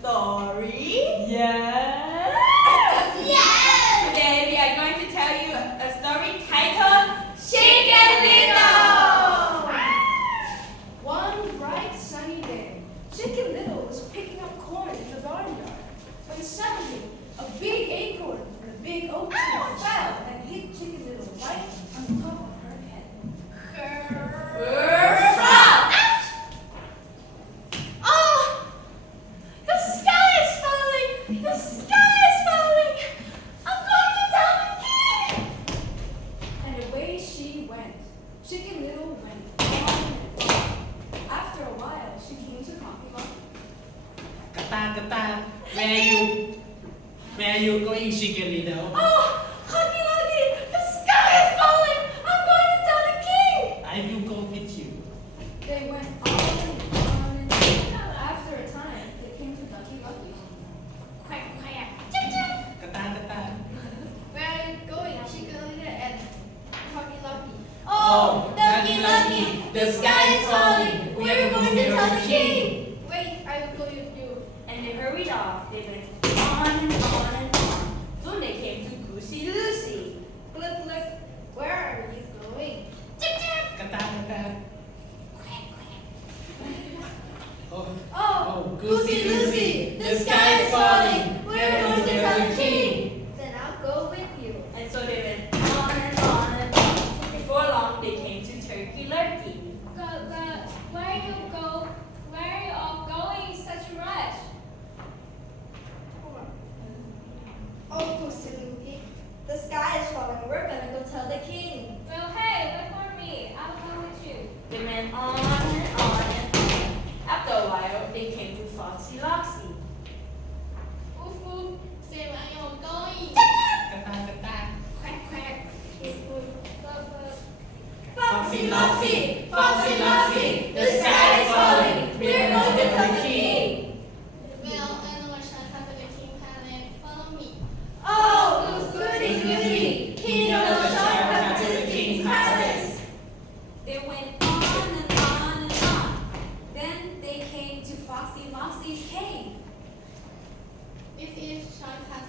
story? Yeah. Yes! Today we are going to tell you a story titled Chicken Little! One bright sunny day, Chicken Little was picking up corn in the barnyard when suddenly a big acorn from a big oak tree fell and hit Chicken Little right on top of her head. Oh! The sky is falling! The sky is falling! I'm going to tell the king! And away she went. Chicken Little went on and on. After a while, she came to Coffee Lucky. Kata, where are you going, Chicken Little? Oh! Huggy Luggy! The sky is falling! I'm going to tell the king! I will go with you. They went on and on and on. After a time, they came to Ducky Lucky. Quack, quack. Chip, chip. Kata. Where are you going, Chicken Little and Coffee Lucky? Oh, Ducky Lucky! The sky is falling! We're going to tell the king! Wait, I will go with you. And they hurried off. They went on and on and on. Soon they came to Goosey Lucy. Look, where are you going? Chip, chip. Kata. Quack, quack. Oh, Goosey Lucy, the sky is falling. We're going to tell the king. Then I'll go with you. And so they went on and on and on. Before long, they came to Turkey Lurkey. Where are you all going in such a rush? Oh, Goosey Lucy, the sky is falling. We're gonna go tell the king. Well, hey, wait for me. I'll go with you. They went on and on and on. After a while, they came to Foxy Loxy. Woof woof, say where you're going. Kata. Quack, quack. Foxy Loxy, Foxy Loxy, the sky is falling. We're going to tell the king. Well, I know I shall come to the king palace. Follow me. Oh, goody, goody. He knows a shortcut to the king's palace. They went on and on and on. Then they came to Foxy Loxy's cave. This is shortcut